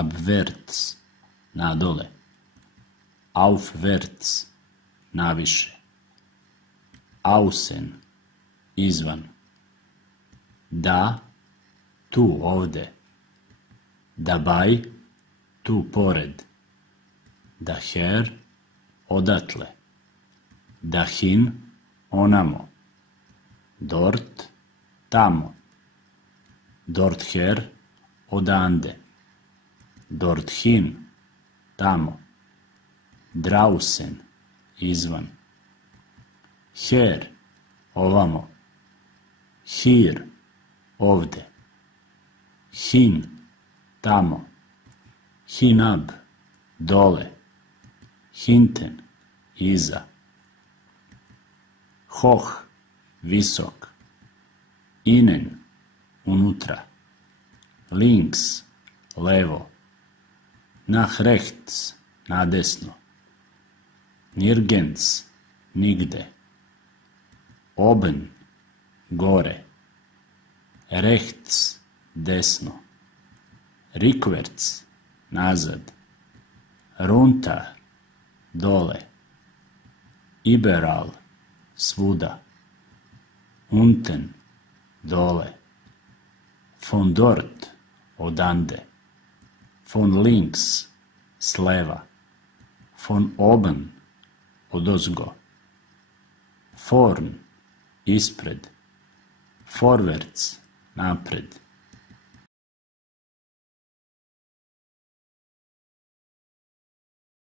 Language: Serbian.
abwärts, nadole, aufwärts, naviše, außen, izvan, da, tu, ovde, dabei, tu, pored, daher, odatle, dahin, onamo, dort, tamo, dorther, odande, dorthin, tamo, draußen, izvan, her, ovamo, hier, ovde, hin, tamo, hinab, dole, hinten, iza, hoch, visok, innen, unutra, links, levo, nach rechts, nadesno, nirgends, nigde, oben, gore, rechts, desno, rikverts, nazad, runter, dole, iberal, svuda, unten, dole, von dort, odande, von links, sleva, von oben, odozgo, vorn, ispred, vorwärts, napred,